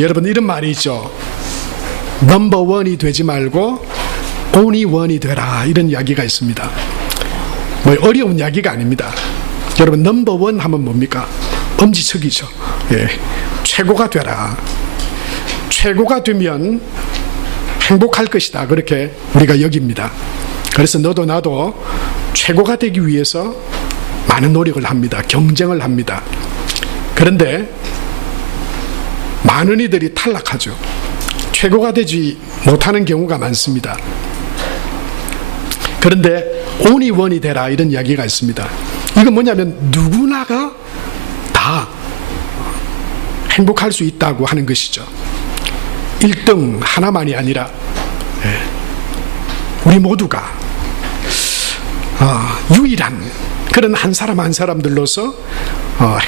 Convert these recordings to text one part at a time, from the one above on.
여러분 이런 말이 있죠. 넘버 원이 되지 말고 only one이 되라, 이런 이야기가 있습니다. 뭐 어려운 이야기가 아닙니다. 여러분 넘버 원 하면 뭡니까? 엄지척이죠. 예. 최고가 되라. 최고가 되면 행복할 것이다, 그렇게 우리가 여깁니다. 그래서 너도 나도 최고가 되기 위해서 많은 노력을 합니다. 경쟁을 합니다. 그런데 많은 이들이 탈락하죠. 최고가 되지 못하는 경우가 많습니다. 그런데 only one이 되라, 이런 이야기가 있습니다. 이건 뭐냐면 누구나가 다 행복할 수 있다고 하는 것이죠. 1등 하나만이 아니라 우리 모두가 유일한 그런 한 사람 한 사람들로서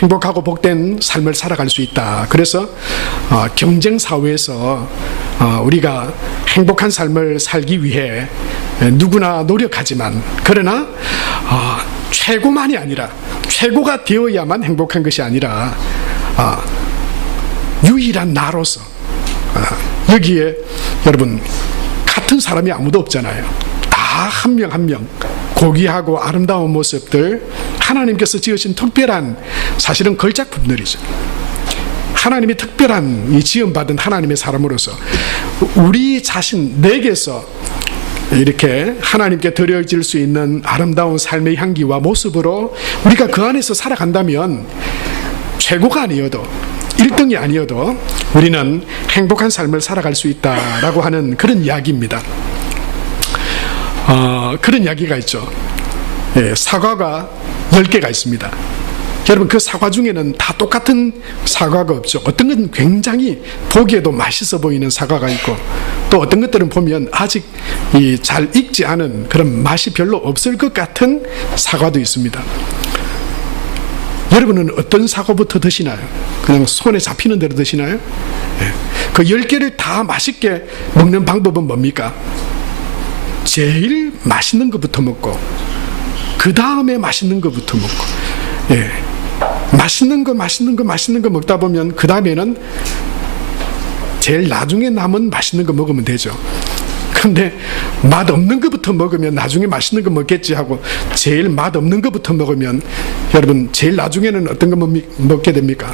행복하고 복된 삶을 살아갈 수 있다. 그래서 경쟁 사회에서 우리가 행복한 삶을 살기 위해 누구나 노력하지만, 그러나 최고만이 아니라, 최고가 되어야만 행복한 것이 아니라 유일한 나로서, 여기에 여러분 같은 사람이 아무도 없잖아요. 다 한 명 한 명 고귀하고 아름다운 모습들, 하나님께서 지으신 특별한, 사실은 걸작품들이죠. 하나님이 특별한 이 지음받은 하나님의 사람으로서 우리 자신, 내게서 이렇게 하나님께 드려질 수 있는 아름다운 삶의 향기와 모습으로 우리가 그 안에서 살아간다면 최고가 아니어도, 1등이 아니어도 우리는 행복한 삶을 살아갈 수 있다라고 하는 그런 이야기입니다. 그런 이야기가 있죠. 사과가 10개가 있습니다. 여러분 그 사과 중에는 다 똑같은 사과가 없죠. 어떤 건 굉장히 보기에도 맛있어 보이는 사과가 있고, 또 어떤 것들은 보면 아직 잘 익지 않은 그런 맛이 별로 없을 것 같은 사과도 있습니다. 여러분은 어떤 사과부터 드시나요? 그냥 손에 잡히는 대로 드시나요? 그 10개를 다 맛있게 먹는 방법은 뭡니까? 제일 맛있는 것부터 먹고 그 다음에 맛있는 것부터 먹고, 맛있는 거 먹다 보면 그 다음에는 제일 나중에 남은 맛있는 거 먹으면 되죠. 그런데 맛없는 것부터 먹으면 나중에 맛있는 거 먹겠지 하고 제일 맛없는 것부터 먹으면, 여러분 제일 나중에는 어떤 거 먹게 됩니까?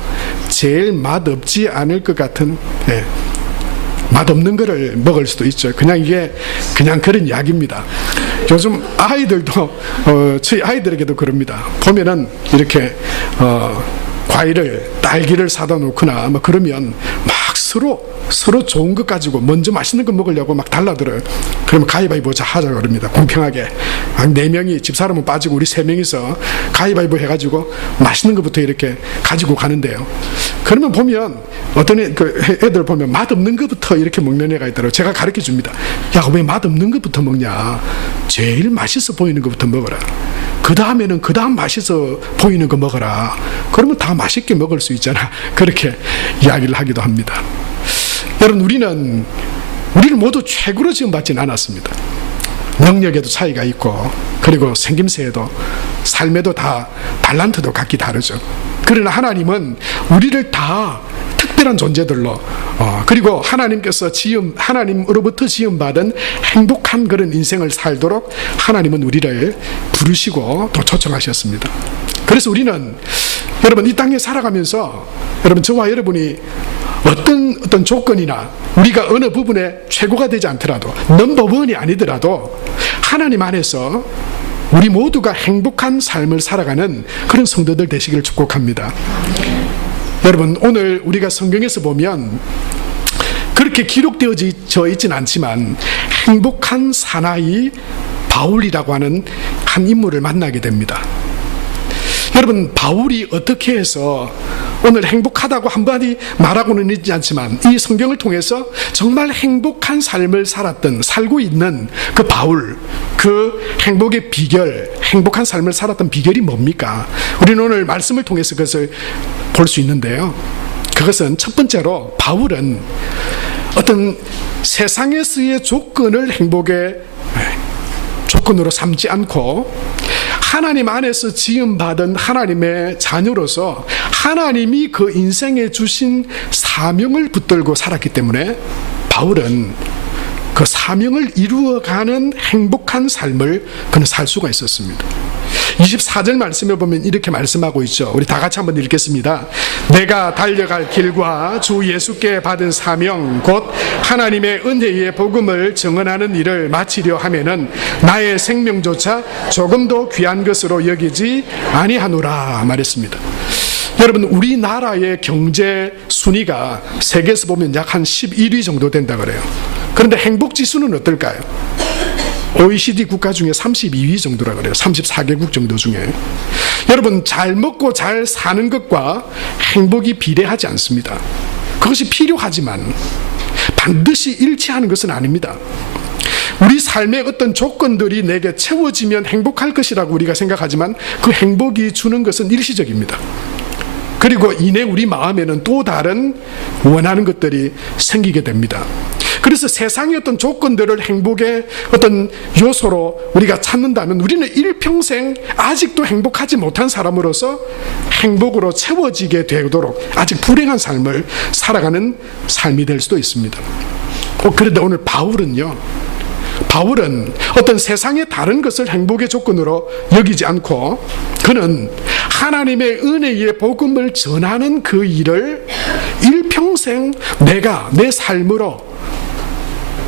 제일 맛없지 않을 것 같은 맛없는 거를 먹을 수도 있죠. 그냥 그런 이야기입니다. 요즘 아이들도 저희 아이들에게도 그럽니다. 보면은 이렇게 과일을, 딸기를 사다 놓거나 뭐 그러면 막 서로 좋은 것 가지고 먼저 맛있는 거 먹으려고 막 달라들어요. 그러면 가위바위보 하자 그럽니다. 공평하게 4명이, 집사람은 빠지고 우리 3명이서 가위바위보 해가지고 맛있는 것부터 이렇게 가지고 가는데요. 그러면 보면 어떤 애들 보면 맛없는 것부터 이렇게 먹는 애가 있더라고요. 제가 가르쳐 줍니다. 야, 왜 맛없는 것부터 먹냐? 제일 맛있어 보이는 것부터 먹어라. 그 다음에는 그 다음 맛있어 보이는 거 먹어라. 그러면 다 맛있게 먹을 수 있잖아. 그렇게 이야기를 하기도 합니다. 여러분 우리는 모두 최고로 지음받지는 않았습니다. 능력에도 차이가 있고, 그리고 생김새에도, 삶에도 다 달란트도 각기 다르죠. 그러나 하나님은 우리를 다 특별한 존재들로, 그리고 하나님으로부터 지음받은 행복한 그런 인생을 살도록 하나님은 우리를 부르시고 또 초청하셨습니다. 그래서 우리는 여러분 이 땅에 살아가면서, 여러분 저와 여러분이 어떤 조건이나 우리가 어느 부분에 최고가 되지 않더라도, 넘버 원이 아니더라도 하나님 안에서 우리 모두가 행복한 삶을 살아가는 그런 성도들 되시기를 축복합니다. 여러분 오늘 우리가 성경에서 보면 그렇게 기록되어져 있지는 않지만 행복한 사나이 바울이라고 하는 한 인물을 만나게 됩니다. 여러분 바울이 어떻게 해서 오늘 행복하다고 한마디 말하고는 있지 않지만 이 성경을 통해서 정말 행복한 삶을 살고 있는 그 바울, 그 행복의 비결, 행복한 삶을 살았던 비결이 뭡니까? 우리는 오늘 말씀을 통해서 그것을 볼 수 있는데요. 그것은 첫 번째로 바울은 어떤 세상에서의 조건을 행복의 조건으로 삼지 않고 하나님 안에서 지음받은 하나님의 자녀로서 하나님이 그 인생에 주신 사명을 붙들고 살았기 때문에 바울은 그 사명을 이루어가는 행복한 삶을 그는 살 수가 있었습니다. 24절 말씀에 보면 이렇게 말씀하고 있죠. 우리 다 같이 한번 읽겠습니다. 내가 달려갈 길과 주 예수께 받은 사명 곧 하나님의 은혜의 복음을 증언하는 일을 마치려 하면은 나의 생명조차 조금도 귀한 것으로 여기지 아니하노라 말했습니다. 여러분, 우리나라의 경제 순위가 세계에서 보면 약 한 11위 정도 된다 그래요. 그런데 행복지수는 어떨까요? OECD 국가 중에 32위 정도라 그래요. 34개국 정도 중에. 여러분, 잘 먹고 잘 사는 것과 행복이 비례하지 않습니다. 그것이 필요하지만 반드시 일치하는 것은 아닙니다. 우리 삶의 어떤 조건들이 내게 채워지면 행복할 것이라고 우리가 생각하지만 그 행복이 주는 것은 일시적입니다. 그리고 이내 우리 마음에는 또 다른 원하는 것들이 생기게 됩니다. 그래서 세상의 어떤 조건들을 행복의 어떤 요소로 우리가 찾는다면 우리는 일평생 아직도 행복하지 못한 사람으로서 행복으로 채워지게 되도록 아직 불행한 삶을 살아가는 삶이 될 수도 있습니다. 그런데 오늘 바울은 어떤 세상의 다른 것을 행복의 조건으로 여기지 않고 그는 하나님의 은혜의 복음을 전하는 그 일을 일평생 내 삶으로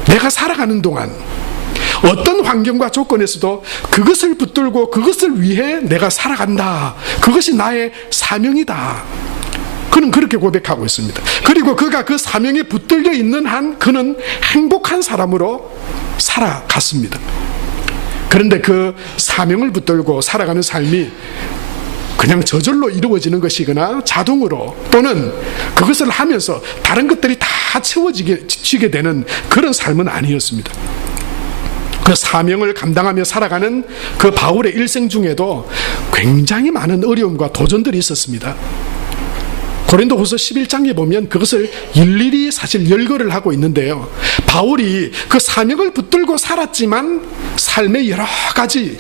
내가 살아가는 동안 어떤 환경과 조건에서도 그것을 붙들고 그것을 위해 내가 살아간다. 그것이 나의 사명이다. 그는 그렇게 고백하고 있습니다. 그리고 그가 그 사명에 붙들려 있는 한 그는 행복한 사람으로 살아갔습니다. 그런데 그 사명을 붙들고 살아가는 삶이 그냥 저절로 이루어지는 것이거나 자동으로 또는 그것을 하면서 다른 것들이 다 채워지게 되는 그런 삶은 아니었습니다. 그 사명을 감당하며 살아가는 그 바울의 일생 중에도 굉장히 많은 어려움과 도전들이 있었습니다. 고린도후서 11장에 보면 그것을 일일이 사실 열거를 하고 있는데요. 바울이 그 사명을 붙들고 살았지만 삶의 여러 가지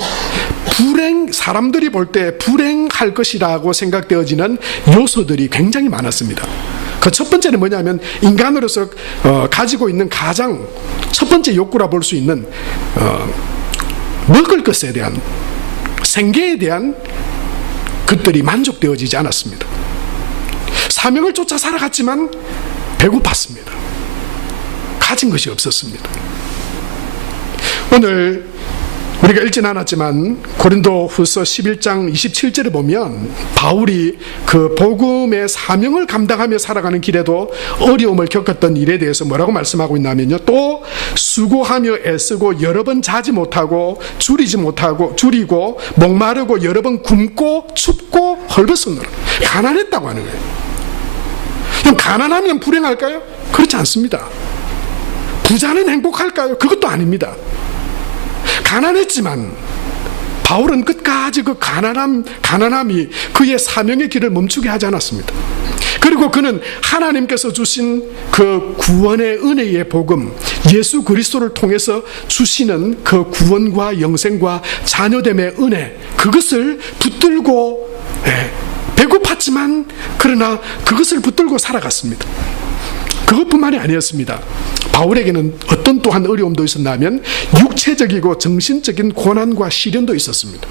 사람들이 볼 때 불행할 것이라고 생각되어지는 요소들이 굉장히 많았습니다. 그 첫 번째는 뭐냐면 인간으로서 가지고 있는 가장 첫 번째 욕구라 볼 수 있는 먹을 것에 대한 생계에 대한 것들이 만족되어지지 않았습니다. 사명을 쫓아 살아갔지만 배고팠습니다. 가진 것이 없었습니다. 오늘 우리가 읽진 않았지만 고린도후서 11장 27절에 보면 바울이 그 복음의 사명을 감당하며 살아가는 길에도 어려움을 겪었던 일에 대해서 뭐라고 말씀하고 있냐면요. 또 수고하며 애쓰고 여러 번 자지 못하고 줄이고 목마르고 여러 번 굶고 춥고 헐벗으느라 가난했다고 하는 거예요. 그럼 가난하면 불행할까요? 그렇지 않습니다. 부자는 행복할까요? 그것도 아닙니다. 가난했지만 바울은 끝까지 그 가난함이 그의 사명의 길을 멈추게 하지 않았습니다. 그리고 그는 하나님께서 주신 그 구원의 은혜의 복음, 예수 그리스도를 통해서 주시는 그 구원과 영생과 자녀됨의 은혜, 그것을 붙들고 배고팠지만 그러나 그것을 붙들고 살아갔습니다. 그것뿐만이 아니었습니다. 바울에게는 어떤 또한 어려움도 있었냐면 육체적이고 정신적인 고난과 시련도 있었습니다.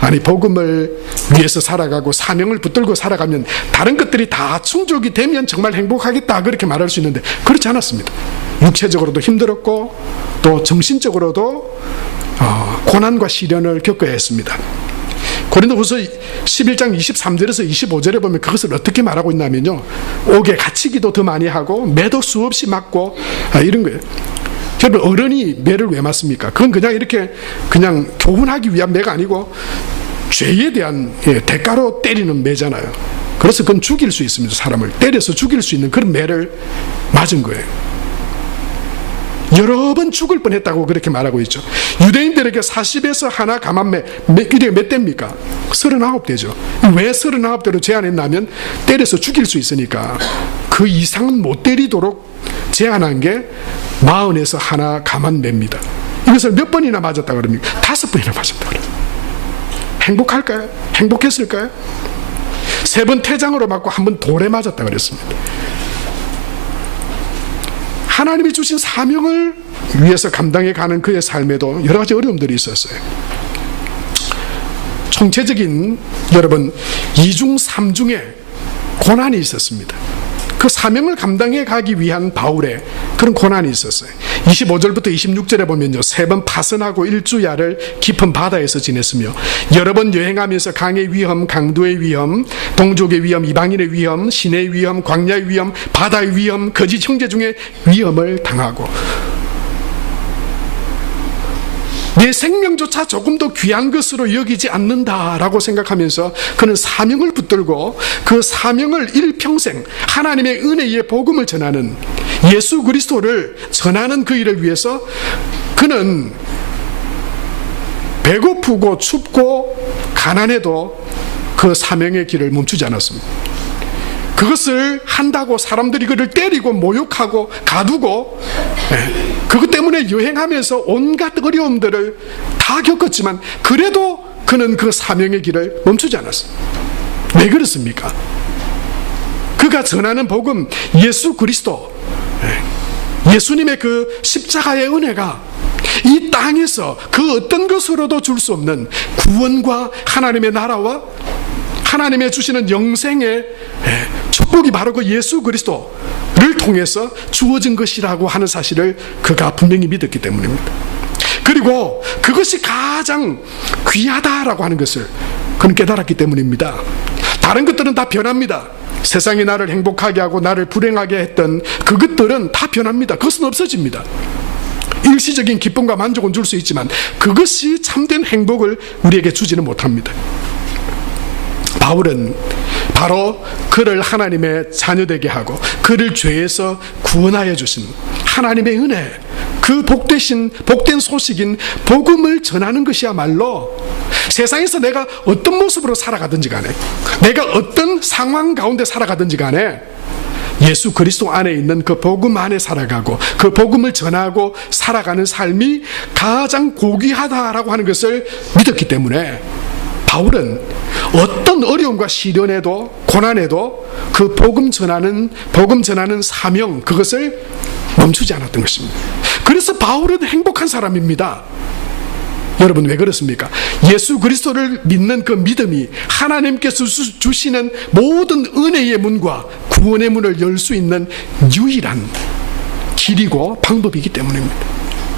아니, 복음을 위해서 살아가고 사명을 붙들고 살아가면 다른 것들이 다 충족이 되면 정말 행복하겠다 그렇게 말할 수 있는데 그렇지 않았습니다. 육체적으로도 힘들었고 또 정신적으로도 고난과 시련을 겪어야 했습니다. 고린도후서 11장 23절에서 25절에 보면 그것을 어떻게 말하고 있냐면요. 옥에 갇히기도 더 많이 하고 매도 수없이 맞고 이런 거예요. 여러분, 어른이 매를 왜 맞습니까? 그건 그냥 교훈하기 위한 매가 아니고 죄에 대한 대가로 때리는 매잖아요. 그래서 그건 죽일 수 있습니다. 사람을 때려서 죽일 수 있는 그런 매를 맞은 거예요. 여러 번 죽을 뻔했다고 그렇게 말하고 있죠. 유대인들에게 40에서 하나 감한매, 이게 몇 대입니까? 39대죠. 왜 39대로 제한했냐면 때려서 죽일 수 있으니까 그 이상은 못 때리도록 제한한 게 40에서 하나 감한매입니다. 이것을 몇 번이나 맞았다 그럽니까? 5번이나 맞았다 그래요. 행복할까요? 행복했을까요? 3번 태장으로 맞고 1번 돌에 맞았다 그랬습니다. 하나님이 주신 사명을 위해서 감당해 가는 그의 삶에도 여러 가지 어려움들이 있었어요. 총체적인 여러분 2중 3중의 고난이 있었습니다. 그 사명을 감당해 가기 위한 바울의 그런 고난이 있었어요. 25절부터 26절에 보면요, 3번 파선하고 1주야를 깊은 바다에서 지냈으며 여러 번 여행하면서 강의 위험, 강도의 위험, 동족의 위험, 이방인의 위험, 신의 위험, 광야의 위험, 바다의 위험, 거짓 형제 중에 위험을 당하고 내 생명조차 조금 더 귀한 것으로 여기지 않는다라고 생각하면서 그는 사명을 붙들고 그 사명을 일평생 하나님의 은혜의 복음을 전하는, 예수 그리스도를 전하는 그 일을 위해서 그는 배고프고 춥고 가난해도 그 사명의 길을 멈추지 않았습니다. 그것을 한다고 사람들이 그를 때리고 모욕하고 가두고, 그것 때문에 여행하면서 온갖 어려움들을 다 겪었지만 그래도 그는 그 사명의 길을 멈추지 않았어요. 왜 그렇습니까? 그가 전하는 복음, 예수 그리스도, 예수님의 그 십자가의 은혜가 이 땅에서 그 어떤 것으로도 줄 수 없는 구원과 하나님의 나라와 하나님의 주시는 영생의 축복이 바로 그 예수 그리스도를 통해서 주어진 것이라고 하는 사실을 그가 분명히 믿었기 때문입니다. 그리고 그것이 가장 귀하다라고 하는 것을 그는 깨달았기 때문입니다. 다른 것들은 다 변합니다. 세상이 나를 행복하게 하고 나를 불행하게 했던 그것들은 다 변합니다. 그것은 없어집니다. 일시적인 기쁨과 만족은 줄 수 있지만 그것이 참된 행복을 우리에게 주지는 못합니다. 바울은 바로 그를 하나님의 자녀되게 하고 그를 죄에서 구원하여 주신 하나님의 은혜, 그 복된 소식인 복음을 전하는 것이야말로 세상에서 내가 어떤 모습으로 살아가든지 간에, 내가 어떤 상황 가운데 살아가든지 간에 예수 그리스도 안에 있는 그 복음 안에 살아가고 그 복음을 전하고 살아가는 삶이 가장 고귀하다라고 하는 것을 믿었기 때문에 바울은 어떤 어려움과 시련에도 고난에도 그 복음 전하는 사명, 그것을 멈추지 않았던 것입니다. 그래서 바울은 행복한 사람입니다. 여러분, 왜 그렇습니까? 예수 그리스도를 믿는 그 믿음이 하나님께서 주시는 모든 은혜의 문과 구원의 문을 열 수 있는 유일한 길이고 방법이기 때문입니다.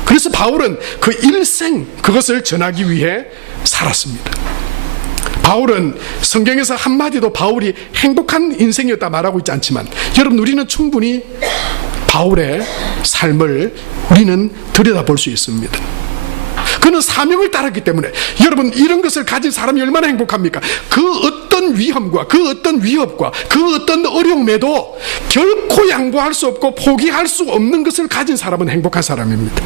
그래서 바울은 그 일생 그것을 전하기 위해 살았습니다. 바울은 성경에서 한마디도 바울이 행복한 인생이었다 말하고 있지 않지만, 여러분, 우리는 충분히 바울의 삶을 우리는 들여다볼 수 있습니다. 그는 사명을 따랐기 때문에, 여러분, 이런 것을 가진 사람이 얼마나 행복합니까? 그 어떤 위험과 그 어떤 위협과 그 어떤 어려움에도 결코 양보할 수 없고 포기할 수 없는 것을 가진 사람은 행복한 사람입니다.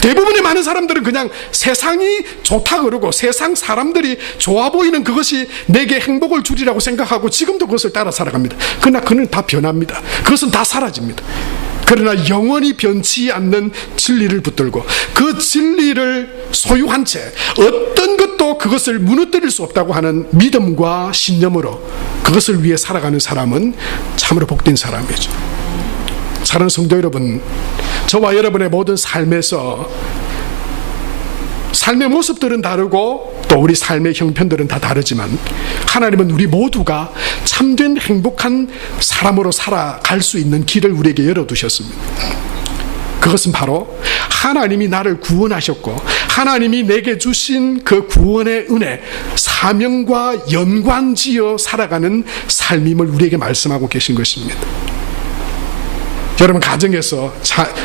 대부분의 많은 사람들은 그냥 세상이 좋다 그러고 세상 사람들이 좋아 보이는 그것이 내게 행복을 주리라고 생각하고 지금도 그것을 따라 살아갑니다. 그러나 그는 다 변합니다. 그것은 다 사라집니다. 그러나 영원히 변치 않는 진리를 붙들고 그 진리를 소유한 채 어떤 것도 그것을 무너뜨릴 수 없다고 하는 믿음과 신념으로 그것을 위해 살아가는 사람은 참으로 복된 사람이죠. 사랑하는 성도 여러분, 저와 여러분의 모든 삶에서 삶의 모습들은 다르고 또 우리 삶의 형편들은 다 다르지만 하나님은 우리 모두가 참된 행복한 사람으로 살아갈 수 있는 길을 우리에게 열어두셨습니다. 그것은 바로 하나님이 나를 구원하셨고 하나님이 내게 주신 그 구원의 은혜, 사명과 연관지어 살아가는 삶임을 우리에게 말씀하고 계신 것입니다. 여러분, 가정에서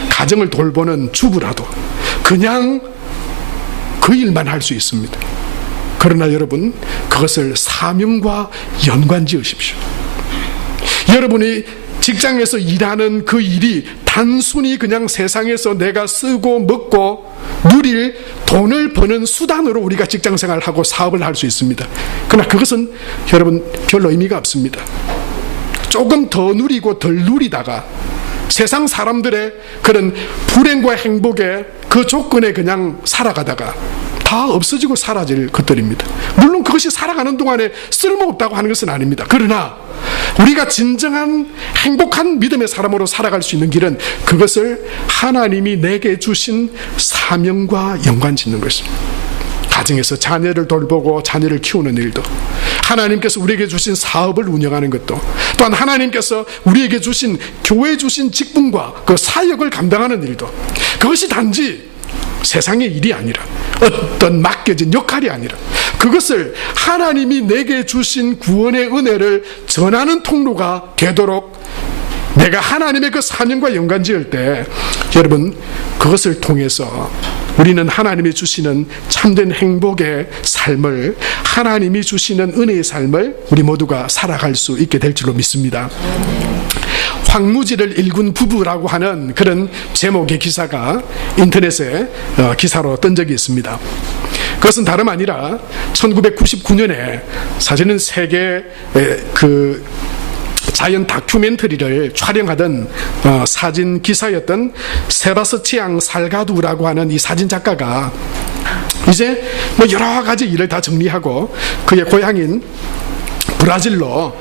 가정을 돌보는 주부라도 그냥 그 일만 할 수 있습니다. 그러나 여러분, 그것을 사명과 연관지으십시오. 여러분이 직장에서 일하는 그 일이 단순히 그냥 세상에서 내가 쓰고 먹고 누릴 돈을 버는 수단으로 우리가 직장생활하고 사업을 할 수 있습니다. 그러나 그것은 여러분 별로 의미가 없습니다. 조금 더 누리고 덜 누리다가 세상 사람들의 그런 불행과 행복의 그 조건에 그냥 살아가다가 다 없어지고 사라질 것들입니다. 물론 그것이 살아가는 동안에 쓸모없다고 하는 것은 아닙니다. 그러나 우리가 진정한 행복한 믿음의 사람으로 살아갈 수 있는 길은 그것을 하나님이 내게 주신 사명과 연관짓는 것입니다. 가정에서 자녀를 돌보고 자녀를 키우는 일도, 하나님께서 우리에게 주신 사업을 운영하는 것도, 또한 하나님께서 우리에게 주신 교회에 주신 직분과 그 사역을 감당하는 일도, 그것이 단지 세상의 일이 아니라, 어떤 맡겨진 역할이 아니라, 그것을 하나님이 내게 주신 구원의 은혜를 전하는 통로가 되도록 내가 하나님의 그 사명과 연관지을 때, 여러분, 그것을 통해서 우리는 하나님이 주시는 참된 행복의 삶을, 하나님이 주시는 은혜의 삶을 우리 모두가 살아갈 수 있게 될 줄로 믿습니다. 황무지를 일군 부부라고 하는 그런 제목의 기사가 인터넷에 기사로 뜬 적이 있습니다. 그것은 다름 아니라 1999년에 사실은 세계 그 자연 다큐멘터리를 촬영하던 사진 기사였던 세바스티앙 살가두라고 하는 이 사진 작가가 이제 뭐 여러 가지 일을 다 정리하고 그의 고향인 브라질로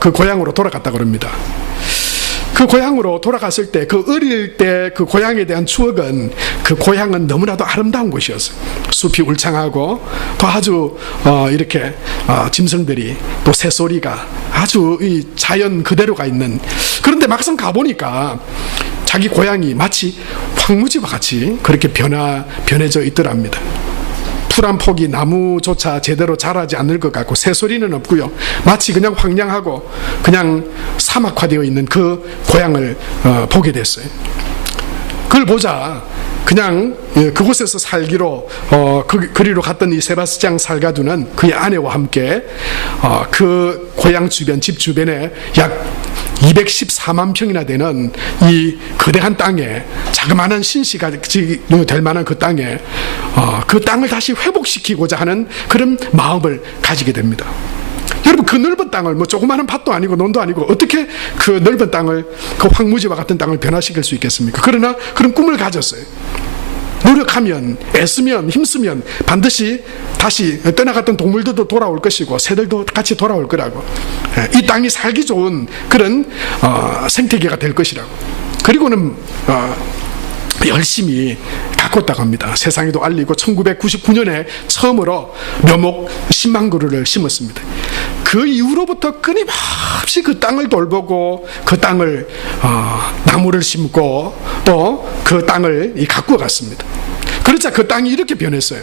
그 고향으로 돌아갔다고 합니다. 그 고향으로 돌아갔을 때 그 어릴 때 그 고향에 대한 추억은, 그 고향은 너무나도 아름다운 곳이었어요. 숲이 울창하고 또 아주 이렇게 짐승들이, 또 새소리가 아주 이 자연 그대로가 있는, 그런데 막상 가보니까 자기 고향이 마치 황무지와 같이 그렇게 변해져 있더랍니다. 풀 한 폭이 나무조차 제대로 자라지 않을 것 같고, 새소리는 없고요. 마치 그냥 황량하고 그냥 사막화되어 있는 그 고향을 보게 됐어요. 그걸 보자 그냥 그곳에서 살기로 그리로 갔던 이 세바스티앙 살가두는 그의 아내와 함께 그 고향 주변, 집 주변에 약 214만 평이나 되는 이 거대한 땅에, 자그마한 신시가 될 만한 그 땅에 그 땅을 다시 회복시키고자 하는 그런 마음을 가지게 됩니다. 여러분, 그 넓은 땅을, 뭐 조그마한 밭도 아니고 논도 아니고 어떻게 그 넓은 땅을, 그 황무지와 같은 땅을 변화시킬 수 있겠습니까? 그러나 그런 꿈을 가졌어요. 노력하면, 애쓰면, 힘쓰면 반드시 다시 떠나갔던 동물들도 돌아올 것이고 새들도 같이 돌아올 거라고, 이 땅이 살기 좋은 그런 생태계가 될 것이라고. 그리고는 열심히 가꿨다고 합니다. 세상에도 알리고 1999년에 처음으로 묘목 10만 그루를 심었습니다. 그 이후로부터 끊임없이 그 땅을 돌보고 그 땅을 나무를 심고 또 그 땅을 가꾸어 갔습니다. 그러자 그 땅이 이렇게 변했어요.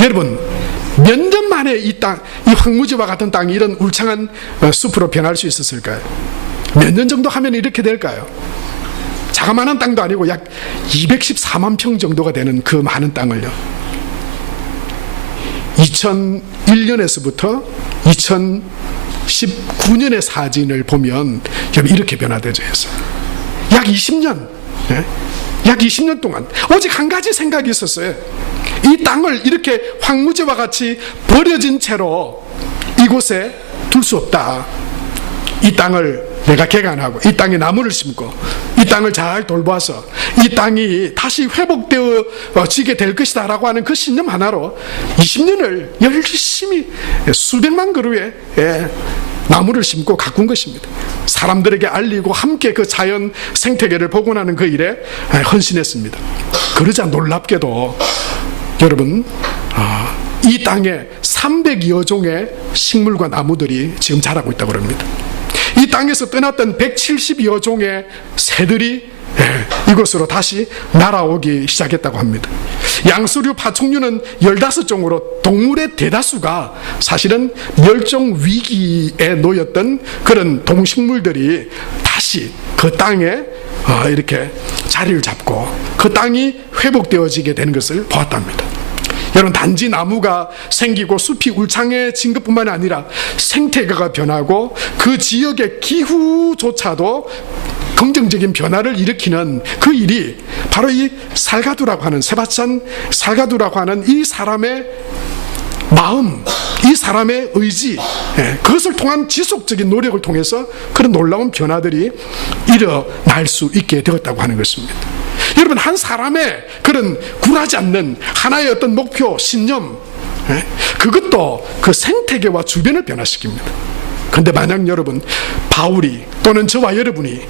여러분, 몇 년 만에 이 땅, 이 황무지와 같은 땅이 이런 울창한 숲으로 변할 수 있었을까요? 몇 년 정도 하면 이렇게 될까요? 자그마한 땅도 아니고 약 214만 평 정도가 되는 그 많은 땅을요, 2001년에서부터 2019년의 사진을 보면 이렇게 변화되어져 있어요. 약 20년, 약 20년 동안 오직 한 가지 생각이 있었어요. 이 땅을 이렇게 황무지와 같이 버려진 채로 이곳에 둘 수 없다. 이 땅을 내가 개간하고 이 땅에 나무를 심고 이 땅을 잘 돌봐서 이 땅이 다시 회복되어지게 될 것이다 라고 하는 그 신념 하나로 20년을 열심히 수백만 그루의 나무를 심고 가꾼 것입니다. 사람들에게 알리고 함께 그 자연 생태계를 복원하는 그 일에 헌신했습니다. 그러자 놀랍게도 여러분, 이 땅에 300여 종의 식물과 나무들이 지금 자라고 있다고 합니다. 이 땅에서 떠났던 170여 종의 새들이 이곳으로 다시 날아오기 시작했다고 합니다. 양서류, 파충류는 15종으로 동물의 대다수가 사실은 멸종 위기에 놓였던 그런 동식물들이 다시 그 땅에 이렇게 자리를 잡고 그 땅이 회복되어지게 되는 것을 보았답니다. 여러분, 단지 나무가 생기고 숲이 울창해진 것뿐만 아니라 생태계가 변하고 그 지역의 기후조차도 긍정적인 변화를 일으키는 그 일이 바로 이 살가두라고 하는, 세바스찬 살가두라고 하는 이 사람의 마음, 이 사람의 의지, 그것을 통한 지속적인 노력을 통해서 그런 놀라운 변화들이 일어날 수 있게 되었다고 하는 것입니다. 여러분, 한 사람의 그런 굴하지 않는 하나의 어떤 목표, 신념, 그것도 그 생태계와 주변을 변화시킵니다. 그런데 만약 여러분, 바울이 또는 저와 여러분이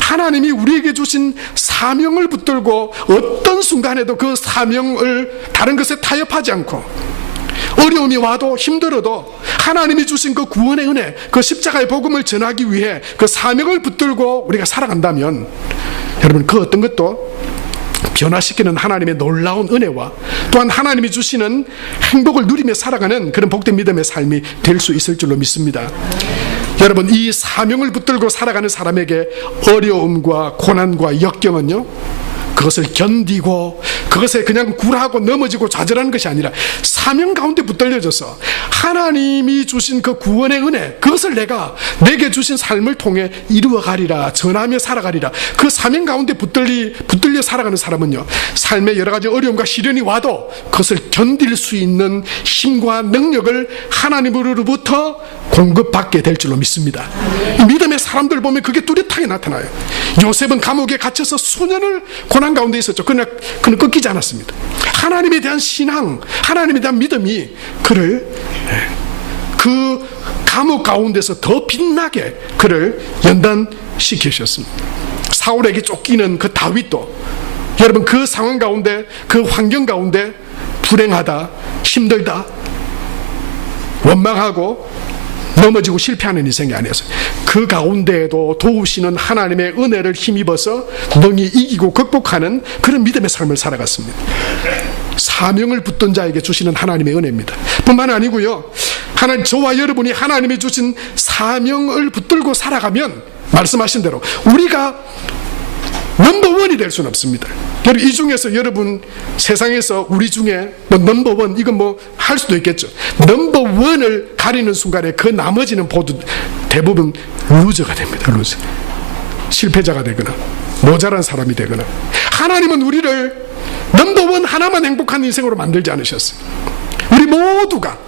하나님이 우리에게 주신 사명을 붙들고 어떤 순간에도 그 사명을 다른 것에 타협하지 않고 어려움이 와도 힘들어도 하나님이 주신 그 구원의 은혜, 그 십자가의 복음을 전하기 위해 그 사명을 붙들고 우리가 살아간다면 여러분, 그 어떤 것도 변화시키는 하나님의 놀라운 은혜와 또한 하나님이 주시는 행복을 누리며 살아가는 그런 복된 믿음의 삶이 될 수 있을 줄로 믿습니다. 여러분, 이 사명을 붙들고 살아가는 사람에게 어려움과 고난과 역경은요, 그것을 견디고 그것에 그냥 굴하고 넘어지고 좌절하는 것이 아니라 사명 가운데 붙들려져서 하나님이 주신 그 구원의 은혜, 그것을 내게 주신 삶을 통해 이루어가리라, 전하며 살아가리라. 그 사명 가운데 붙들려 살아가는 사람은요, 삶의 여러 가지 어려움과 시련이 와도 그것을 견딜 수 있는 힘과 능력을 하나님으로부터 공급받게 될 줄로 믿습니다. 믿음의 사람들 보면 그게 뚜렷하게 나타나요. 요셉은 감옥에 갇혀서 수년을 고난 가운데 있었죠. 그러나 그는 꺾이지 않았습니다. 하나님에 대한 신앙, 하나님에 대한 믿음이 그를 그 감옥 가운데서 더 빛나게 그를 연단시키셨습니다. 사울에게 쫓기는 그 다윗도 여러분, 그 상황 가운데, 그 환경 가운데 불행하다, 힘들다, 원망하고 넘어지고 실패하는 인생이 아니었어요. 그 가운데에도 도우시는 하나님의 은혜를 힘입어서 능히 이기고 극복하는 그런 믿음의 삶을 살아갔습니다. 사명을 붙든 자에게 주시는 하나님의 은혜입니다. 뿐만 아니고요, 저와 여러분이 하나님이 주신 사명을 붙들고 살아가면 말씀하신 대로 우리가 넘버원이 될 수는 없습니다. 여러분, 이 중에서 여러분 세상에서 우리 중에 넘버원, 이건 할 수도 있겠죠. 넘버원을 가리는 순간에 그 나머지는 모두 대부분 루저가 됩니다. 루저. 실패자가 되거나 모자란 사람이 되거나. 하나님은 우리를 넘버원 하나만 행복한 인생으로 만들지 않으셨어요. 우리 모두가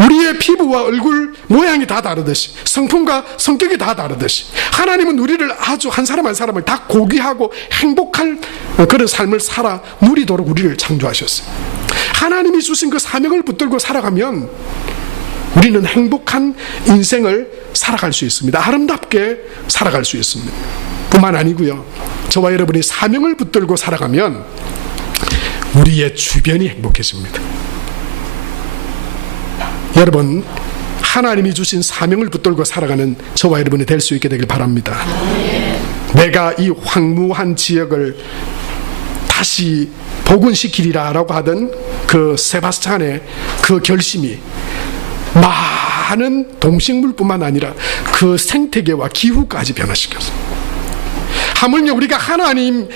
우리의 피부와 얼굴 모양이 다 다르듯이, 성품과 성격이 다 다르듯이 하나님은 우리를 아주 한 사람 한 사람을 다 고귀하고 행복할 그런 삶을 살아 누리도록 우리를 창조하셨어요. 하나님이 주신 그 사명을 붙들고 살아가면 우리는 행복한 인생을 살아갈 수 있습니다. 아름답게 살아갈 수 있습니다. 뿐만 아니고요, 저와 여러분이 사명을 붙들고 살아가면 우리의 주변이 행복해집니다. 여러분, 하나님이 주신 사명을 붙들고 살아가는 저와 여러분이 될 수 있게 되길 바랍니다. 내가 이 황무한 지역을 다시 복원시키리라 라고 하던 그 세바스찬의 그 결심이 많은 동식물뿐만 아니라 그 생태계와 기후까지 변화시켰어요. 하물며 우리가 하나님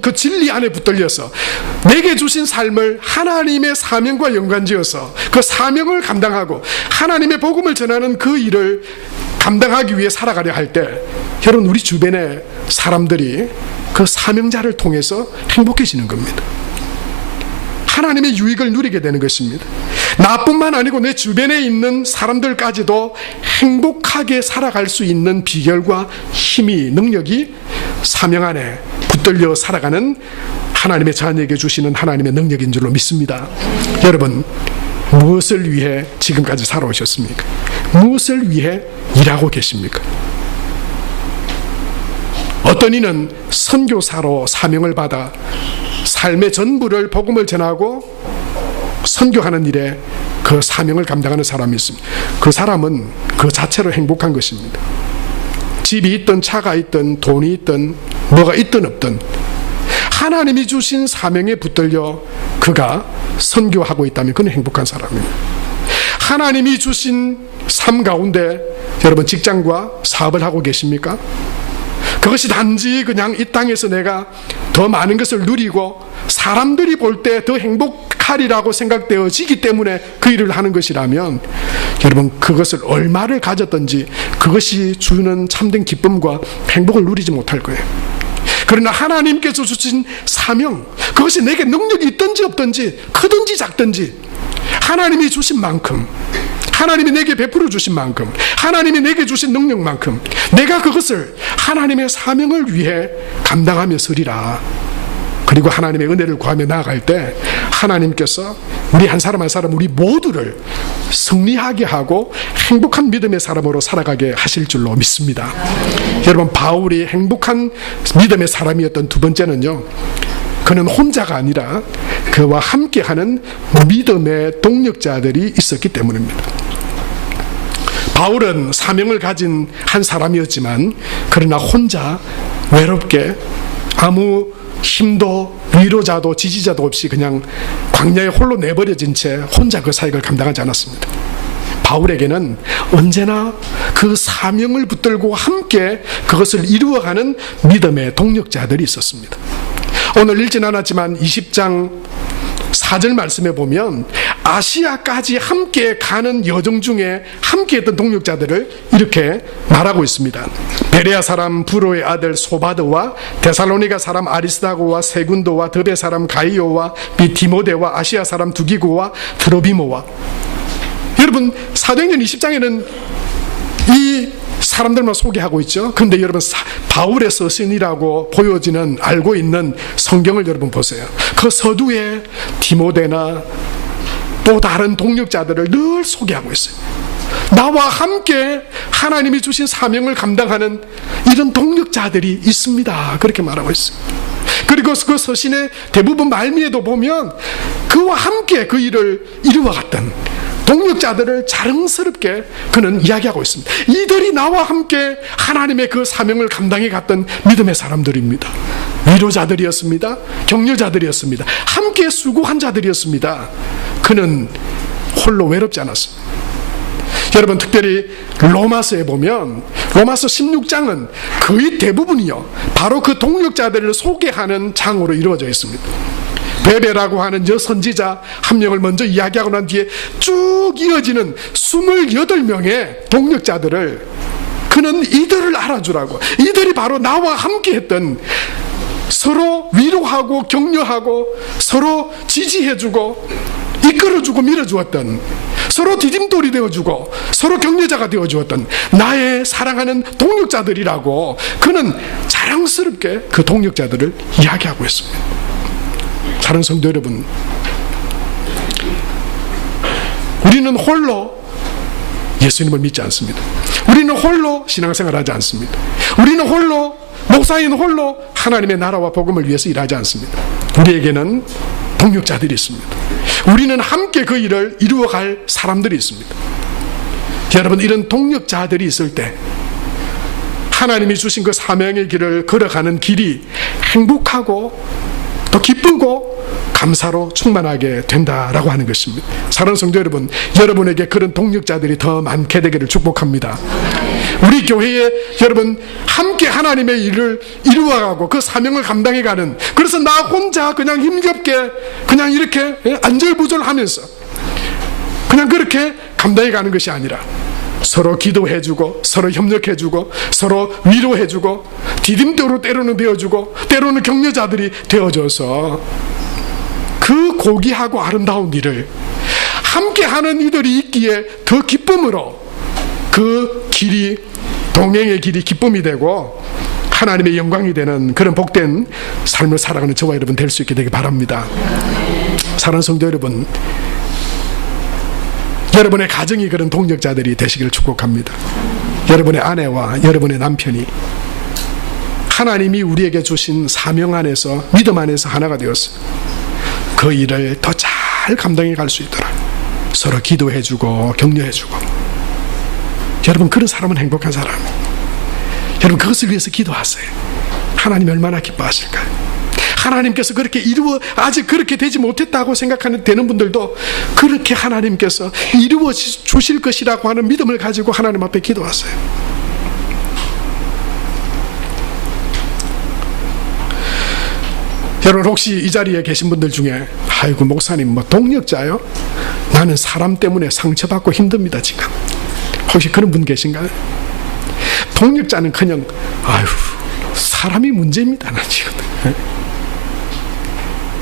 그 진리 안에 붙들려서 내게 주신 삶을 하나님의 사명과 연관지어서 그 사명을 감당하고 하나님의 복음을 전하는 그 일을 감당하기 위해 살아가려 할 때, 여러분, 우리 주변의 사람들이 그 사명자를 통해서 행복해지는 겁니다. 하나님의 유익을 누리게 되는 것입니다. 나뿐만 아니고 내 주변에 있는 사람들까지도 행복하게 살아갈 수 있는 비결과 힘이, 능력이 사명 안에 붙들려 살아가는 하나님의 자녀에게 주시는 하나님의 능력인 줄로 믿습니다. 여러분, 무엇을 위해 지금까지 살아오셨습니까? 무엇을 위해 일하고 계십니까? 어떤 이는 선교사로 사명을 받아 삶의 전부를 복음을 전하고 선교하는 일에 그 사명을 감당하는 사람이 있습니다. 그 사람은 그 자체로 행복한 것입니다. 집이 있든 차가 있든 돈이 있든 뭐가 있든 없든 하나님이 주신 사명에 붙들려 그가 선교하고 있다면 그는 행복한 사람입니다. 하나님이 주신 삶 가운데 여러분 직장과 사업을 하고 계십니까? 그것이 단지 그냥 이 땅에서 내가 더 많은 것을 누리고 사람들이 볼 때 더 행복하리라고 생각되어지기 때문에 그 일을 하는 것이라면 여러분 그것을 얼마를 가졌든지 그것이 주는 참된 기쁨과 행복을 누리지 못할 거예요. 그러나 하나님께서 주신 사명, 그것이 내게 능력이 있든지 없든지 크든지 작든지 하나님이 주신 만큼 하나님이 내게 베풀어 주신 만큼, 하나님이 내게 주신 능력만큼 내가 그것을 하나님의 사명을 위해 감당하며 서리라. 그리고 하나님의 은혜를 구하며 나아갈 때 하나님께서 우리 한 사람 한 사람 우리 모두를 승리하게 하고 행복한 믿음의 사람으로 살아가게 하실 줄로 믿습니다. 여러분, 바울이 행복한 믿음의 사람이었던 두 번째는요, 그는 혼자가 아니라 그와 함께하는 믿음의 동력자들이 있었기 때문입니다. 바울은 사명을 가진 한 사람이었지만 그러나 혼자 외롭게 아무 힘도 위로자도 지지자도 없이 그냥 광야에 홀로 내버려진 채 혼자 그 사역을 감당하지 않았습니다. 바울에게는 언제나 그 사명을 붙들고 함께 그것을 이루어가는 믿음의 동력자들이 있었습니다. 오늘 읽진 않았지만 20장 4절 말씀에 보면 아시아까지 함께 가는 여정 중에 함께했던 동력자들을 이렇게 말하고 있습니다. 베레아 사람 부로의 아들 소바드와 데살로니가 사람 아리스다고와 세군도와 드베 사람 가이오와 비티모데와 아시아 사람 두기고와 트로비모와. 여러분, 사도행전 20장에는 이 사람들만 소개하고 있죠. 그런데 여러분, 바울의 서신이라고 보여지는 알고 있는 성경을 여러분 보세요. 그 서두에 디모데나 또 다른 동력자들을 늘 소개하고 있어요. 나와 함께 하나님이 주신 사명을 감당하는 이런 동력자들이 있습니다. 그렇게 말하고 있어요. 그리고 그 서신의 대부분 말미에도 보면 그와 함께 그 일을 이루어갔던 동력자들을 자랑스럽게 그는 이야기하고 있습니다. 이들이 나와 함께 하나님의 그 사명을 감당해 갔던 믿음의 사람들입니다. 위로자들이었습니다. 격려자들이었습니다. 함께 수고한 자들이었습니다. 그는 홀로 외롭지 않았습니다. 여러분, 특별히 로마서에 보면 로마서 16장은 거의 대부분이요 바로 그 동력자들을 소개하는 장으로 이루어져 있습니다. 베베라고 하는 여선지자 한 명을 먼저 이야기하고 난 뒤에 쭉 이어지는 28명의 동력자들을 그는 이들을 알아주라고, 이들이 바로 나와 함께 했던, 서로 위로하고 격려하고 서로 지지해주고 이끌어주고 밀어주었던, 서로 디딤돌이 되어주고 서로 격려자가 되어주었던 나의 사랑하는 동력자들이라고 그는 자랑스럽게 그 동력자들을 이야기하고 있습니다. 사랑하는 성도 여러분, 우리는 홀로 예수님을 믿지 않습니다. 우리는 홀로 신앙생활을 하지 않습니다. 우리는 홀로, 목사인 홀로 하나님의 나라와 복음을 위해서 일하지 않습니다. 우리에게는 동력자들이 있습니다. 우리는 함께 그 일을 이루어갈 사람들이 있습니다. 여러분, 이런 동력자들이 있을 때 하나님이 주신 그 사명의 길을 걸어가는 길이 행복하고 또 기쁘고 감사로 충만하게 된다라고 하는 것입니다. 사랑하는 성도 여러분, 여러분에게 그런 동력자들이 더 많게 되기를 축복합니다. 우리 교회에 여러분 함께 하나님의 일을 이루어가고 그 사명을 감당해가는, 그래서 나 혼자 그냥 힘겹게 그냥 이렇게 안절부절하면서 그냥 그렇게 감당해가는 것이 아니라 서로 기도해주고 서로 협력해주고 서로 위로해주고 디딤돌로 때로는 되어주고 때로는 격려자들이 되어줘서 그 고귀하고 아름다운 일을 함께하는 이들이 있기에 더 기쁨으로 그 길이, 동행의 길이 기쁨이 되고 하나님의 영광이 되는 그런 복된 삶을 살아가는 저와 여러분 될 수 있게 되길 바랍니다. 사랑하는 성도 여러분, 여러분의 가정이 그런 동력자들이 되시기를 축복합니다. 여러분의 아내와 여러분의 남편이 하나님이 우리에게 주신 사명 안에서, 믿음 안에서 하나가 되었어요. 그 일을 더 잘 감당해 갈 수 있도록 서로 기도해주고 격려해주고, 여러분 그런 사람은 행복한 사람이에요. 여러분 그것을 위해서 기도하세요. 하나님이 얼마나 기뻐하실까요? 하나님께서 그렇게 아직 그렇게 되지 못했다고 생각하는 되는 분들도 그렇게 하나님께서 이루어 주실 것이라고 하는 믿음을 가지고 하나님 앞에 기도하세요. 여러분 혹시 이 자리에 계신 분들 중에 아이고 목사님 뭐 동력자요? 나는 사람 때문에 상처받고 힘듭니다 지금. 혹시 그런 분 계신가요? 동력자는 그냥 아유 사람이 문제입니다 나 지금.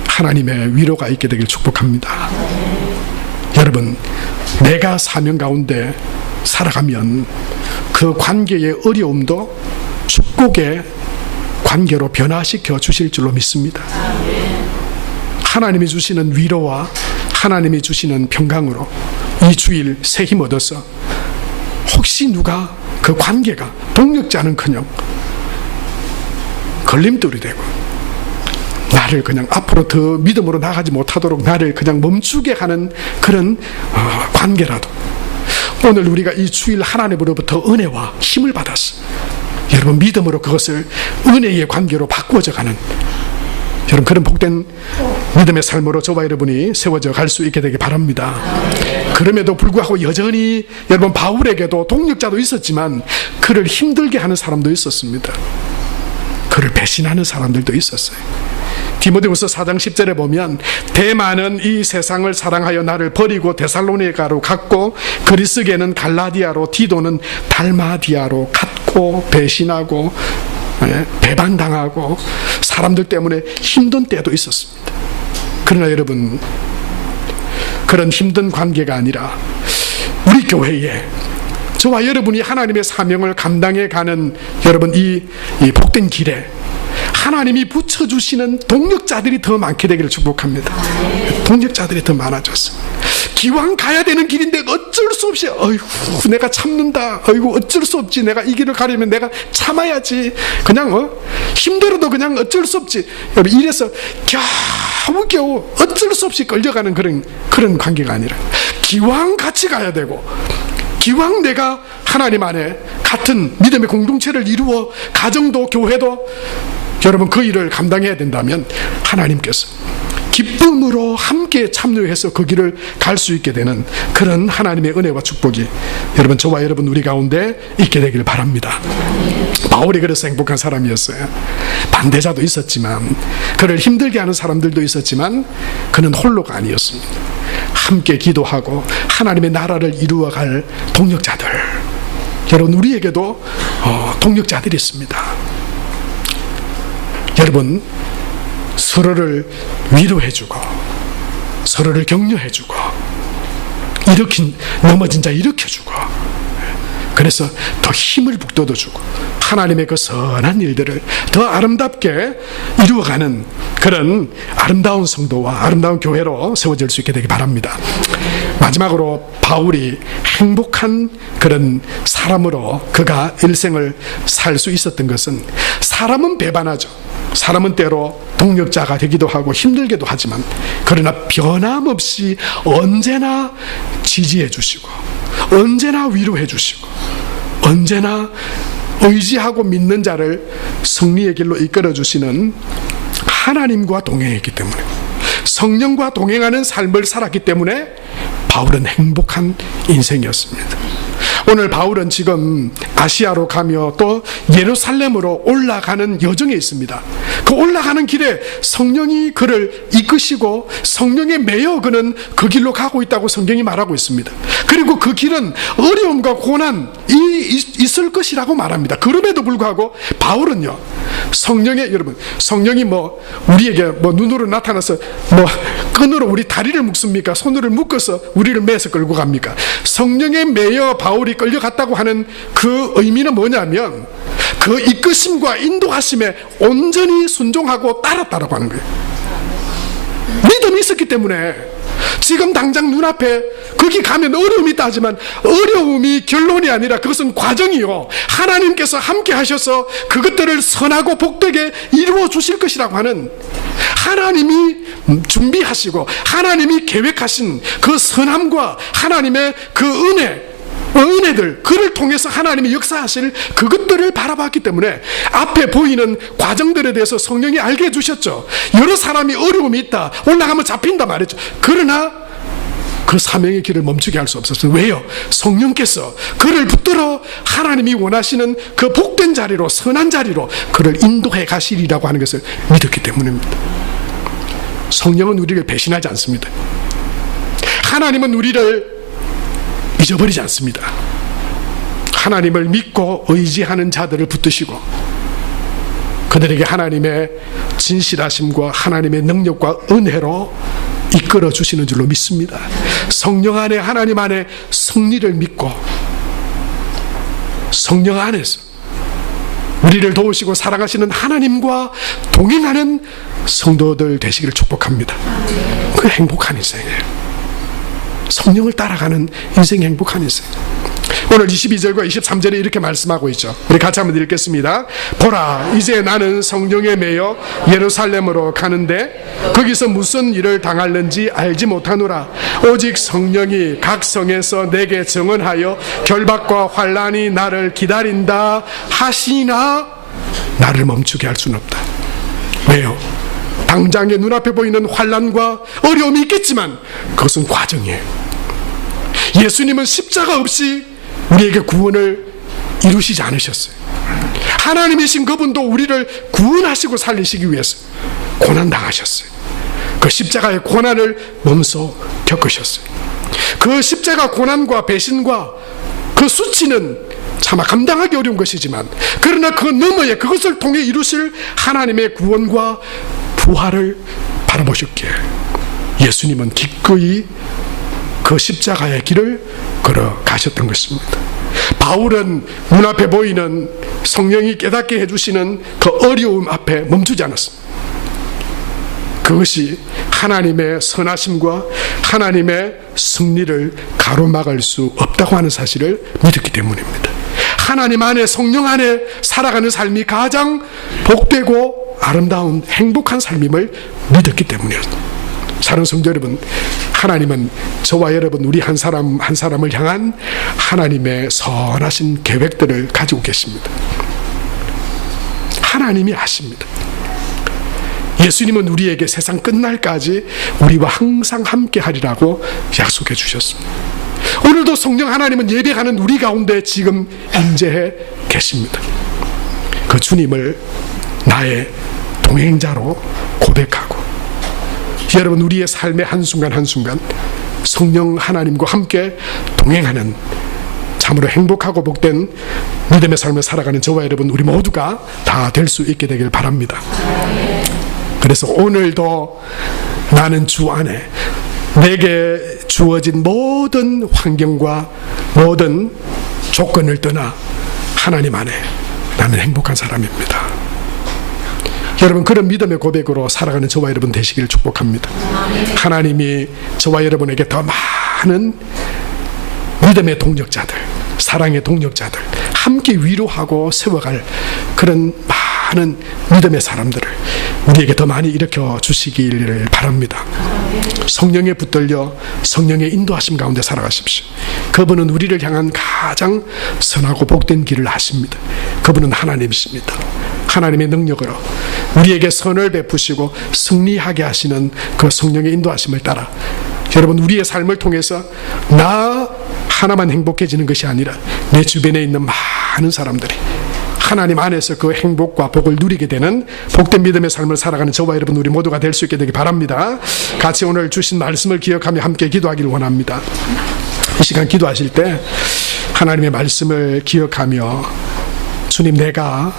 하나님의 위로가 있게 되길 축복합니다. 여러분 여러분, 내가 사명 가운데 살아가면 그 관계의 어려움도 축복의 관계로 변화시켜 주실 줄로 믿습니다. 하나님이 주시는 위로와 하나님이 주시는 평강으로 이 주일 새 힘 얻어서 혹시 누가 그 관계가 동력자는커녕 걸림돌이 되고 나를 그냥 앞으로 더 믿음으로 나가지 못하도록 나를 그냥 멈추게 하는 그런 관계라도 오늘 우리가 이 주일 하나님으로부터 은혜와 힘을 받았어. 여러분, 믿음으로 그것을 은혜의 관계로 바꾸어져 가는 여러분, 그런 복된 믿음의 삶으로 저와 여러분이 세워져 갈 수 있게 되길 바랍니다. 그럼에도 불구하고 여전히 여러분, 바울에게도 동력자도 있었지만 그를 힘들게 하는 사람도 있었습니다. 그를 배신하는 사람들도 있었어요. 디모데후서 4장 10절에 보면 대만은 이 세상을 사랑하여 나를 버리고 데살로니가로 갔고 그리스계는 갈라디아로 디도는 달마디아로 갔고 배신하고 배반당하고 사람들 때문에 힘든 때도 있었습니다. 그러나 여러분, 그런 힘든 관계가 아니라 우리 교회에 저와 여러분이 하나님의 사명을 감당해 가는 여러분 이 복된 길에 하나님이 붙여주시는 동력자들이 더 많게 되기를 축복합니다. 동력자들이 더 많아졌어. 기왕 가야 되는 길인데 어쩔 수 없이 어이구 내가 참는다. 어이구 어쩔 수 없지. 내가 이 길을 가려면 내가 참아야지. 그냥 힘들어도 그냥 어쩔 수 없지. 여러분, 이래서 겨우겨우 어쩔 수 없이 끌려가는 그런 관계가 아니라 기왕 같이 가야 되고 기왕 내가 하나님 안에 같은 믿음의 공동체를 이루어 가정도 교회도 여러분 그 일을 감당해야 된다면 하나님께서 기쁨으로 함께 참여해서 그 길을 갈 수 있게 되는 그런 하나님의 은혜와 축복이 여러분 저와 여러분 우리 가운데 있게 되기를 바랍니다. 바울이 그래서 행복한 사람이었어요. 반대자도 있었지만 그를 힘들게 하는 사람들도 있었지만 그는 홀로가 아니었습니다. 함께 기도하고 하나님의 나라를 이루어갈 동력자들, 여러분 우리에게도 동력자들이 있습니다. 여러분, 서로를 위로해주고 서로를 격려해주고 넘어진 자 일으켜주고 그래서 더 힘을 북돋아주고 하나님의 그 선한 일들을 더 아름답게 이루어가는 그런 아름다운 성도와 아름다운 교회로 세워질 수 있게 되기 바랍니다. 마지막으로 바울이 행복한 그런 사람으로 그가 일생을 살 수 있었던 것은, 사람은 배반하죠. 사람은 때로 동력자가 되기도 하고 힘들게도 하지만 그러나 변함없이 언제나 지지해 주시고 언제나 위로해 주시고 언제나 의지하고 믿는 자를 승리의 길로 이끌어 주시는 하나님과 동행했기 때문에, 성령과 동행하는 삶을 살았기 때문에 바울은 행복한 인생이었습니다. 오늘 바울은 지금 아시아로 가며 또 예루살렘으로 올라가는 여정에 있습니다. 그 올라가는 길에 성령이 그를 이끄시고 성령에 매여 그는 그 길로 가고 있다고 성경이 말하고 있습니다. 그리고 그 길은 어려움과 고난이 있을 것이라고 말합니다. 그럼에도 불구하고 바울은요, 여러분 성령이 우리에게 눈으로 나타나서 끈으로 우리 다리를 묶습니까? 손으로 묶어서 우리를 매서 끌고 갑니까? 성령에 매여 바울이 끌려갔다고 하는 그 의미는 뭐냐면 그 이끄심과 인도하심에 온전히 순종하고 따랐다라고 하는 거예요. 믿음이 있었기 때문에 지금 당장 눈앞에 거기 가면 어려움이 있다 하지만 어려움이 결론이 아니라 그것은 과정이요, 하나님께서 함께 하셔서 그것들을 선하고 복되게 이루어 주실 것이라고 하는, 하나님이 준비하시고 하나님이 계획하신 그 선함과 하나님의 그 은혜들, 그를 통해서 하나님이 역사하실 그것들을 바라봤기 때문에 앞에 보이는 과정들에 대해서 성령이 알게 해주셨죠. 여러 사람이 어려움이 있다, 올라가면 잡힌다 말했죠. 그러나 그 사명의 길을 멈추게 할 수 없었어요. 왜요? 성령께서 그를 붙들어 하나님이 원하시는 그 복된 자리로, 선한 자리로 그를 인도해 가시리라고 하는 것을 믿었기 때문입니다. 성령은 우리를 배신하지 않습니다. 하나님은 우리를 잊어버리지 않습니다. 하나님을 믿고 의지하는 자들을 붙드시고 그들에게 하나님의 진실하심과 하나님의 능력과 은혜로 이끌어 주시는 줄로 믿습니다. 성령 안에 하나님 안에 승리를 믿고 성령 안에서 우리를 도우시고 사랑하시는 하나님과 동행하는 성도들 되시기를 축복합니다. 그 행복한 인생이에요. 성령을 따라가는 인생이 행복한 인생. 오늘 22절과 23절에 이렇게 말씀하고 있죠. 우리 같이 한번 읽겠습니다. 보라, 이제 나는 성령에 매여 예루살렘으로 가는데 거기서 무슨 일을 당할는지 알지 못하노라. 오직 성령이 각 성에서 내게 증언하여 결박과 환난이 나를 기다린다 하시나 나를 멈추게 할 수는 없다. 왜요? 당장의 눈앞에 보이는 환난과 어려움이 있겠지만 그것은 과정이에요. 예수님은 십자가 없이 우리에게 구원을 이루시지 않으셨어요. 하나님이신 그분도 우리를 구원하시고 살리시기 위해서 고난당하셨어요. 그 십자가의 고난을 몸소 겪으셨어요. 그 십자가 고난과 배신과 그 수치는 차마 감당하기 어려운 것이지만, 그러나 그 너머에 그것을 통해 이루실 하나님의 구원과 부활을 바라보셨기에 예수님은 기꺼이 그 십자가의 길을 걸어가셨던 것입니다. 바울은 눈앞에 보이는 성령이 깨닫게 해주시는 그 어려움 앞에 멈추지 않았습니다. 그것이 하나님의 선하심과 하나님의 승리를 가로막을 수 없다고 하는 사실을 믿었기 때문입니다. 하나님 안에, 성령 안에 살아가는 삶이 가장 복되고 아름다운 행복한 삶임을 믿었기 때문이었습니다. 사랑하는 성도 여러분, 하나님은 저와 여러분 우리 한 사람 한 사람을 향한 하나님의 선하신 계획들을 가지고 계십니다. 하나님이 아십니다. 예수님은 우리에게 세상 끝날까지 우리와 항상 함께 하리라고 약속해 주셨습니다. 오늘도 성령 하나님은 예배하는 우리 가운데 지금 임재해 계십니다. 그 주님을 나의 동행자로 고백하고, 여러분 우리의 삶의 한순간 한순간 성령 하나님과 함께 동행하는 참으로 행복하고 복된 믿음의 삶을 살아가는 저와 여러분 우리 모두가 다 될 수 있게 되길 바랍니다. 그래서 오늘도 나는 주 안에 내게 주어진 모든 환경과 모든 조건을 떠나 하나님 안에 나는 행복한 사람입니다. 여러분 그런 믿음의 고백으로 살아가는 저와 여러분 되시기를 축복합니다. 하나님이 저와 여러분에게 더 많은 믿음의 동력자들, 사랑의 동력자들, 함께 위로하고 세워갈 그런 많은 믿음의 사람들을 우리에게 더 많이 일으켜 주시기를 바랍니다. 성령에 붙들려 성령의 인도하심 가운데 살아가십시오. 그분은 우리를 향한 가장 선하고 복된 길을 하십니다. 그분은 하나님이십니다. 하나님의 능력으로 우리에게 선을 베푸시고 승리하게 하시는 그 성령의 인도하심을 따라 여러분 우리의 삶을 통해서 나 하나만 행복해지는 것이 아니라 내 주변에 있는 많은 사람들이 하나님 안에서 그 행복과 복을 누리게 되는 복된 믿음의 삶을 살아가는 저와 여러분 우리 모두가 될 수 있게 되기 바랍니다. 같이 오늘 주신 말씀을 기억하며 함께 기도하기를 원합니다. 이 시간 기도하실 때 하나님의 말씀을 기억하며, 주님, 내가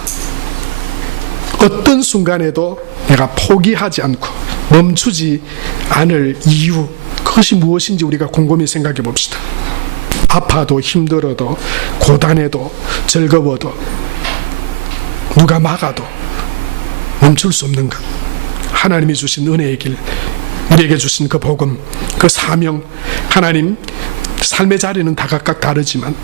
어떤 순간에도 내가 포기하지 않고 멈추지 않을 이유, 그것이 무엇인지 우리가 곰곰이 생각해 봅시다. 아파도 힘들어도 고단해도 즐거워도 누가 막아도 멈출 수 없는 것, 하나님이 주신 은혜의 길, 우리에게 주신 그 복음, 그 사명, 하나님 삶의 자리는 다 각각 다르지만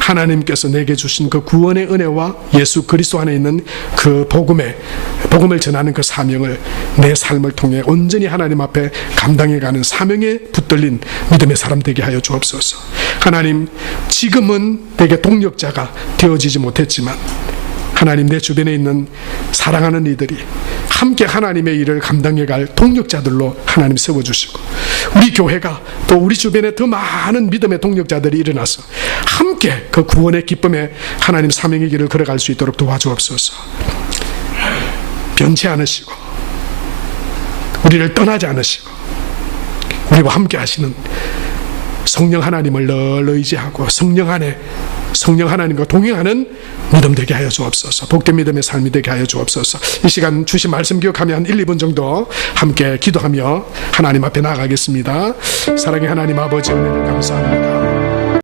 하나님께서 내게 주신 그 구원의 은혜와 예수 그리스도 안에 있는 그 복음을 전하는 그 사명을 내 삶을 통해 온전히 하나님 앞에 감당해가는 사명에 붙들린 믿음의 사람 되게 하여 주옵소서. 하나님, 지금은 내게 동력자가 되어지지 못했지만 하나님, 내 주변에 있는 사랑하는 이들이 함께 하나님의 일을 감당해갈 동력자들로 하나님 세워주시고, 우리 교회가 또 우리 주변에 더 많은 믿음의 동력자들이 일어나서 함께 그 구원의 기쁨에 하나님 사명의 길을 걸어갈 수 있도록 도와주옵소서. 변치 않으시고 우리를 떠나지 않으시고 우리와 함께 하시는 성령 하나님을 늘 의지하고 성령 안에 성령 하나님과 동행하는 믿음 되게 하여 주옵소서. 복된 믿음의 삶이 되게 하여 주옵소서. 이 시간 주신 말씀 기억하며 한 1, 2분 정도 함께 기도하며 하나님 앞에 나아가겠습니다. 사랑의 하나님 아버지, 은혜를 감사합니다.